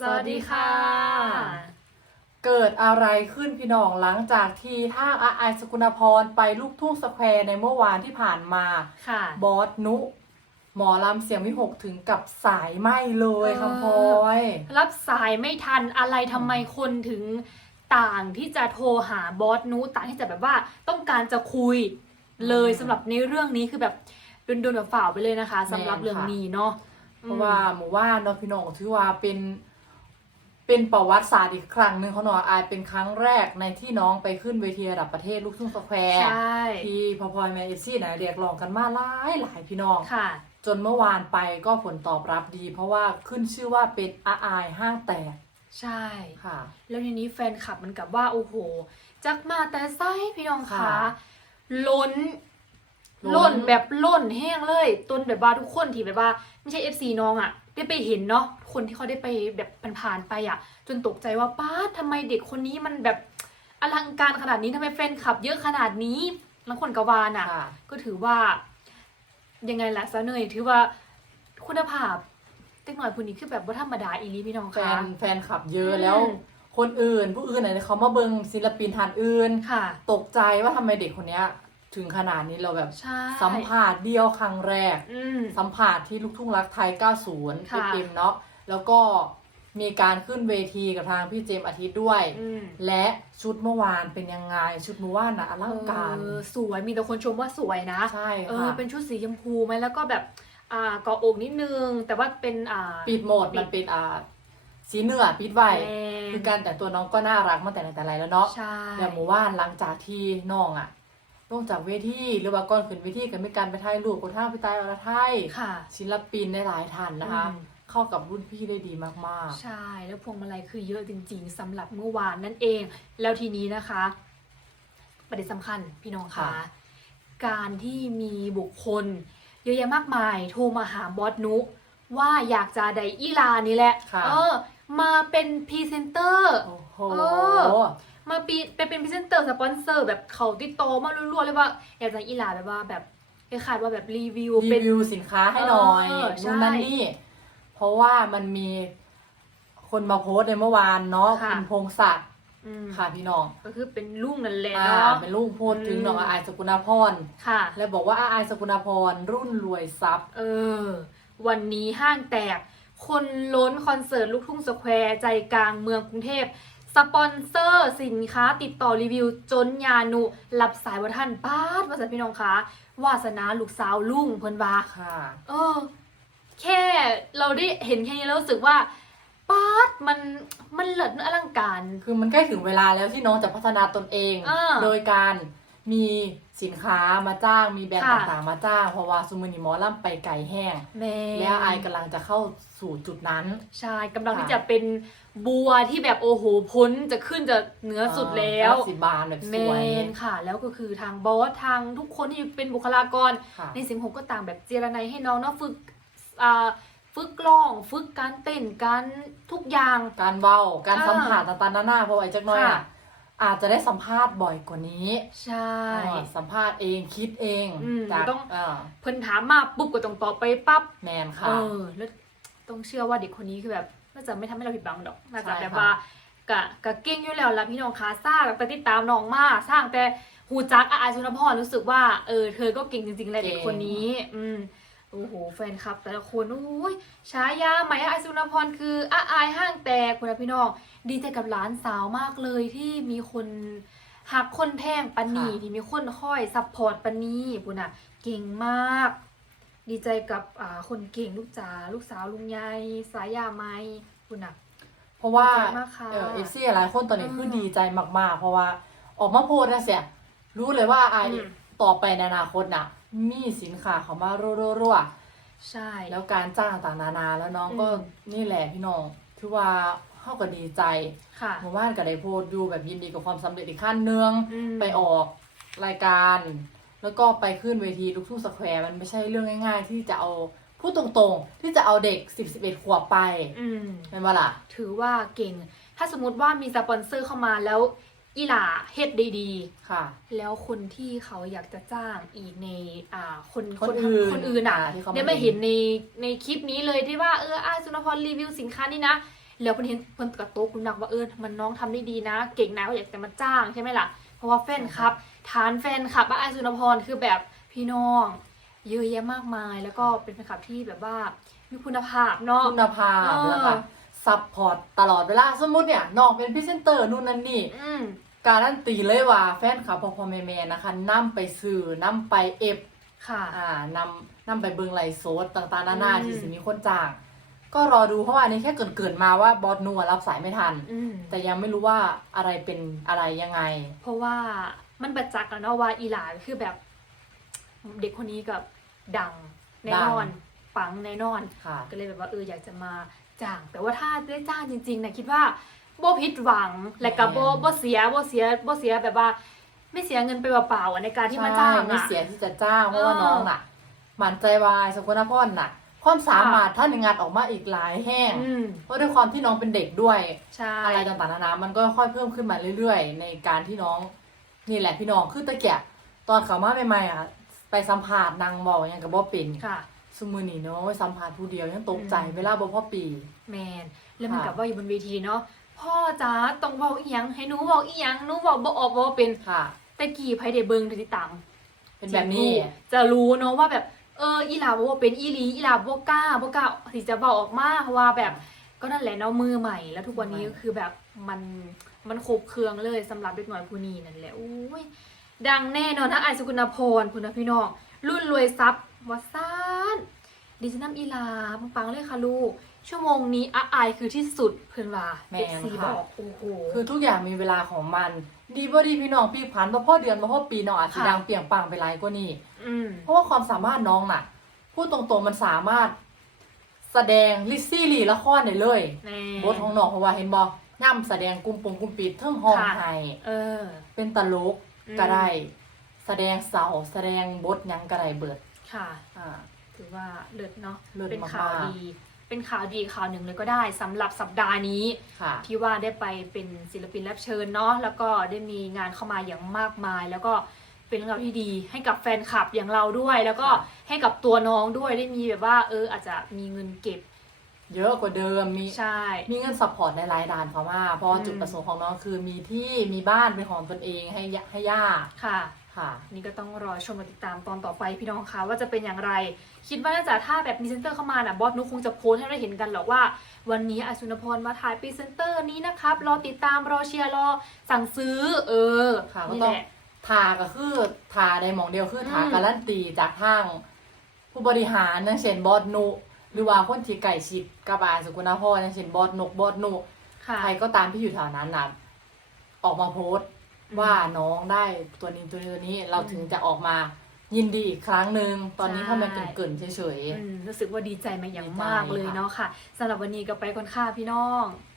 สวัสดีค่ะ เกิดอะไรขึ้นพี่น้องหลังจากที่ท่างอาไอายสกุณพรไปลูกทุ่งสแควร์ในเมื่อวานที่ผ่านมา ค่ะ บอสนุ หมอลำเสียงวิหกถึงกับสายไหมเลยเออคำพลอยรับสายไม่ทันอะไรทำไมคนถึงต่างที่จะโทรหาบอสนูต่างที่จะแบบว่าต้องการจะคุยเลยสำหรับในเรื่องนี้คือแบบโดนๆแบบฝ่าไปเลยนะคะสำหรับเรื่องนี้เนาะเพราะว่าหมู่ว่านเนาะพี่น้องถือว่าเป็น เป็นประวัติศาสตร์อีกครั้งหนึ่งเขาหน่อยอายเป็นครั้งแรกในที่น้องไปขึ้นเวทีระดับประเทศลูกทุ่งสแควร์ใช่ ที่พอพลอยแมเอซี่นะเรียกร้องกันมาหลายหลายพี่น้อง ค่ะ จนเมื่อวานไปก็ผลตอบรับดี เพราะว่าขึ้นชื่อว่าเป็นอาอายห้างแตกใช่ ค่ะ แล้วทีนี้แฟนคลับมันกับว่า โอ้โห จักมาแต่ไส้พี่น้องคะค่ะล้น ล้ล้นนแบบล้นแห้งเลย ต้นแบบว่าทุกคนที่แบบว่า ไม่ใช่ FC น้องอะ่ะ ได้ไปเห็นเนาะคนที่เขาได้ไปแบบผ่านๆไปอะ่ะ จนตกใจว่าป้าดทำไมเด็กคนนี้มันแบบอลังการขนาดนี้ทำไมแฟนคลับเยอะขนาดนี้แล้วคนกวานอะค่ะก็ถือว่า ยังไงล่ะซะเนยถือว่าคุณภาพเด็กหน่อยคนนี้คือแบบว่าธรรมดาอีหลีพี่น้องแฟคะนแฟนคลับเยอะอืมแล้วคนอื่นผู้อื่นไหนเขามาเบิงศิลปินทานอื่นค่ะตกใจว่าทำไมเด็กคนเนี้ย ถึงขนาดนี้เราแบบใช่สัมผัสเดียวครั้งแรก อืม สัมผัสที่ลูกทุ่งรักไทย 90ค่ะเอ็มเนาะแล้วก็มีการขึ้นเวทีกับทางพี่เจมส์อาทิตย์ด้วย อืมและชุดเมื่อวานเป็นยังไง ชุดเมื่อวานนะอลังการเออสวยมีแต่คนชมว่าสวยนะ ใช่เออค่ะเป็นชุดสีชมพูไหมแล้วก็แบบอ่าเกาะอกนิดนึง แต่ว่าเป็นอ่า ปิดโหมดปิด มันเป็นอ่าสีเนื้อปิดไว้แมนคือการแต่งตัวน้องก็น่ารักมาแต่ไหนแต่ไรแล้วเนาะใช่แต่หมู่ว่านหลังจากที่น้องอะ ลงจากเวทีหรือว่าก่อนขึ้นเวทีก็มีการไปถ่ายรูปกับทางพี่ตายอรไทยค่ะ ศิลปินได้หลายท่านนะคะ อืม เข้ากับรุ่นพี่ได้ดีมาก ใช่แล้วพวงมาลัยคือเยอะจริงๆสำหรับเมื่อวานนั่นเอง แล้วทีนี้นะคะ ประเด็นสำคัญพี่น้องคะการที่มีบุคคล เยอะแยะมากมายโทรมาหาบอสนุว่าอยากจะได้อีลานี่แหละ ค่ะ เออ มาเป็นพรีเซนเตอร์ ๆ โอ้โห เออ มาปีไปเป็นพรีเซนเตอร์สปอนเซอร์ แบบเขาติดต่อมารัวๆเลยว่าอยากจะอีหลาแบบว่าแบบคล้ายๆว่าแบบรีวิวรีเป็น วิวสินค้าให้หน่อยเออใช่นู่นนั่นนี่ เพราะว่ามันมีคนมาโพสต์ในเมื่อวานเนาะค่ะ คุณพงศักดิ์อืมค่ะพี่น้องก็คือเป็นลุงนั่นแหละอ่าเนาะ เป็นลูกโพสต์ถึงอืม น้องอายสกุณาพรค่ะ และบอกว่าอาอายสกุณาพรรุ่นรวยทรัพย์ เออ วันนี้ห้างแตก คนล้นคอนเสิร์ตลูกทุ่งสแควร์ใจกลางเมืองกรุงเทพ สปอนเซอร์สินค้าติดต่อรีวิวจนยานุรับสายว่าท่านป้าดว่าสันพี่น้องคะวาสนาลูกสาวลุงเพิ่นว่าค่ะ เออ แค่เราได้เห็นแค่นี้แล้วรู้สึกว่าป้าดมันมันเลิศมันอลังการ คือมันใกล้ถึงเวลาแล้วที่น้องจะพัฒนาตนเอง อ่า โดยการ มีสินค้ามาจ้างมีแบรนด์ค่ะ ต่างๆมาจ้าง เพราะว่าซูมินิมอลล่ำไปไก่แห้ง แม่แล้วอายกำลังจะเข้าสู่จุดนั้น ใช่กำลังค่ะที่จะเป็นบัวที่แบบโอ้โหพ้นจะขึ้นจะเหนือสุดแล้ว สีบานแบบเมสวยนค่ะ แล้วก็คือทางบอสทางทุกคนที่เป็นบุคลากร ค่ะ ในสิงหกก็ต่างแบบเจรนายให้น้องเนาะฝึกอ่าฝึกร้อง ฝึกการเต้นการทุกอย่าง การเว้าการอ่าสัมผัสต่างๆนานาเพราะว่าไอ้จักหน้อยค่ะ อะ อาจจะได้สัมภาษณ์บ่อยกว่านี้ใช่ อ่าสัมภาษณ์เองคิดเองอืมจากต้องอ่าเพิ่นถามมาปุ๊บก็ต้องตอบไปปั๊บแมนเอค่ะอแล้วต้องเชื่อว่าเด็กคนนี้คือแบบน่าจะไม่ทำให้เราผิดหวังดอกน่าจะใช่แบบค่ะว่ากะกะเก่งอยู่แล้วละพี่น้องคะสร้างแต่ติดตามน้องมาสร้างแต่หูจักอาอาชุนพรรู้สึกว่าเออเธอก็เก่งจริงๆเลยเด็กคนนี้ อืม โอ้โห แฟนคลับ แต่ละคนโอ้ยฉายาใหม่อาอาชุนพรคืออาอายห้างแตกคุณพี่น้องดีใจกับหลานสาวมากเลยที่มีคนหักคนแพงปันนีค่ะที่มีคนคอยซัพพอร์ตปันนีปุณน่ะ เก่งมาก ดีใจกับอ่าคนเก่งลูกจ๋าลูกสาวลุงยายสายยาไม้คุณน่ะเพราะว่าดีใจมากค่ะเออฟซีหลายคนตอนนี้อืมคือดีใจมากๆ เพราะว่าออกมาโพสต์นะเสียรู้เลยว่าไออืม ต่อไปในอนาคตน่ะมีสินค้าเขามารัวๆใช่ๆแล้วการจ้างต่างๆนานาแล้วน้องก็อืมนี่แหละพี่น้องคือว่าเข้าก็ดีใจค่ะเมื่อวานก็ได้โพสต์อยู่แบบยินดีกับความสำเร็จอีกขั้นหนึงอืมไปออกรายการ แล้วก็ไปขึ้นเวทีลูกทุ่งสแควร์มันไม่ใช่เรื่องง่าย ๆ ที่จะเอาพูดตรงๆ ที่จะเอาเด็ก10 11ขวบไปอืมเป็นว่าล่ะ ถือว่าเก่ง ถ้าสมมติว่ามีสปอนเซอร์เข้ามาแล้ว อีหล่าเฮ็ดได้ดีค่ะ แล้วคนที่เขาอยากจะจ้างอีกในอ่าคนคนอื่นคนอื่นอะอ่าที่เขาเนี่ยไม่ไม่เห็นในในคลิปนี้เลยที่ว่าเอออาสุนทรรีวิวสินค้านี่นะ แล้วเพิ่นเห็นเพิ่นกระตุกหนักว่าเออมันน้องทำได้ดีนะ เก่งนะก็อยากจะมาจ้างใช่ไหมล่ะ เพราะว่าแฟนคลับฐานแฟนคลับอาไอสุนพรคือแบบพี่น้องเยอะแยะมากมาย แล้วก็เป็นแฟนคลับที่แบบว่ามีคุณภาพเนาะ คุณภาพเออ แล้วก็ ซัพพอร์ตตลอดเวลา สมมุติเนี่ยน้องเป็นพรีเซนเตอร์นู่นนั่นนี่อืมการันตีเลยว่าแฟนคลับพอพอแม่แม่ๆนะคะนํไปซื้อนํไปเอฟค่ะ อ่านำนำไปเบิงไลฟ์โซดต่างๆนานาอืม ที่สิมีคนจ้าง ก็รอดูเพราะว่าอันนี้แค่เกรินๆมาว่าบอสนัวรับสายไม่ทัน อืมแต่ยังไม่รู้ว่าอะไรเป็นอะไรยังไง เพราะว่ามันประจักษ์แล้วเนาะว่าอีหลานคือแบบ เด็กคนนี้กับดังแน่นอน ดัง ปังแน่นอน ค่ะ ก็เลยแบบว่าเอออยากจะมา จ้าง แต่ว่าถ้าได้จ้างจริงๆนะคิดว่าบ่ผิดหวังและก็บ่แม่นบ่เสียบ่เสียบ่เสียแบบว่า ไม่เสียเงินไปเปล่าๆอะในการที่มาจ้างใช่ไม่อะ เสียที่จะจ้างเพราะว่าเออน้องน่ะหมั่นใจวายสกุลพรน่ะ ความสามารถท่านงานออกมาอีกหลายแห้งอืมเพราะด้วยความที่น้องเป็นเด็กด้วย ใช่อะไรต่างๆนานา มันก็ค่อยเพิ่มขึ้นมาเรื่อยๆ ในการที่น้องนี่แหละพี่น้องคือตะแกะตอนเขามาใหม่ๆอะไปสัมผัสนางบอกยังกับบ่เป็นค่ะ สมือนี่เนาะไว้สัมผัสผู้เดียวยังตกใจอืมเวลาบ่พ่อปี แมนแล้วมันค่ะกับว่าอยู่บนเวทีเนาะพ่อจ๋าต้องเว้าอีหยังให้หนูเว้าอีหยังหนูเว้าบ่ออกบ่เป็นค่ะแต่กี่ไผได้เบิ่งได้ติดตามเป็นแบบนี้จะรู้เนาะว่าแบบเอออีหลาบ่เป็นอีหลีอีหลาบ่กล้าบ่กล้าที่จะเว้าออกมาเพราะว่าแบบก็นั่นแหละเนาะมือใหม่ แล้วทุกวันนี้มือใหม่ก็คือแบบมันมันครบเครื่องเลยสำหรับเด็กน้อยผู้นี้นั่นแหละอุ้ยดังแน่นอนนะไอายสุกุณพรคุณนะพี่น้องรุ่นรวยทรัพย์ วาซานดิจินัมอีหลาปังๆเลยค่ะลูก ชั่วโมงนี้อาอายคือที่สุดเพื่อนว่าแม่เอ็กนซีค่ะ บอกโอ้โห คือทุกอย่างมีเวลาของมัน ดีบ่ดีพี่น้องพี่พันบ่พ่อเดือนบ่พ่อปีน้องอาจจะค่ะ ดังเปรียงปังไปหลายกว่านี้อืม เพราะว่าความสามารถน้องน่ะ พูดตรงๆมันสามารถ แสดงลิซซี่ลีละครได้เลยแน่บทของน้องเพราะว่าเห็นบ่ย่ำแสดงกลุ่มปงกลุ่มปิดเทิงห้องค่ะ ไห้เออ เป็นตลกอืม ก็ได้ แสดงเสาแสดงบทหยังก็ได้เบิด ค่ะ อ่า ถือว่าเลิศเนาะเลิศเป็นมากๆข่าวดี เป็นข่าวดีข่าวหนึ่งเลยก็ได้สำหรับสัปดาห์นี้ ค่ะ ที่ว่าได้ไปเป็นศิลปินรับเชิญเนาะแล้วก็ได้มีงานเข้ามาอย่างมากมาย แล้วก็เป็นเรื่องราวที่ดีให้กับแฟนคลับอย่างเราด้วย แล้วก็ค่ะให้กับตัวน้องด้วยได้มีแบบว่า เอออาจจะมีเงินเก็บเยอะกว่าเดิม มี ใช่ มีเงินซัพพอร์ตในรายด้านเขามาเพราะว่าอืม จุดประสงค์ของน้องคือมีที่ มีบ้านเป็นของตนเองให้ยให้ย่า ค่ะ ค่ะ นี่ก็ต้องรอชมมาติดตามตอนต่อไปพี่น้องคะว่าจะเป็นอย่างไร คิดว่าน่าจะถ้าแบบมีเซนเตอร์เข้ามาน่ะบอสนุกคงจะโพสต์ให้เราเห็นกันหรอกว่า วันนี้อาสุนพรมาถ่ายพรีเซนเตอร์นี้นะครับรอติดตามรอเชียร์รอสั่งซื้อ เออค่ะก็นี่ต้องแหละ ทาก็คือทาในหมองเดียวคือทาอืม การันตีจากทาง ผู้บริหารอย่างเช่นบอสนุ หรือว่าคนที่ไก่ชิดกับอาสกุณาพ่ออย่างเช่นบอสนกบอสนุ ค่ะ ใครก็ตามที่อยู่แถวนั้นนะออกมาโพสต์อืม ว่าน้องได้ตัวนี้ตัวนี้ตัวนี้เราถึงจะออกมายินดีอีกครั้งหนึ่งตอนนี้ใช่พ่อมันเกินๆเฉยอืมรู้สึกว่าดีใจมาอย่างดีใจมากเลยค่ะเนาะค่ะสำหรับวันนี้ก็ไปก่อนค่ะพี่น้องๆ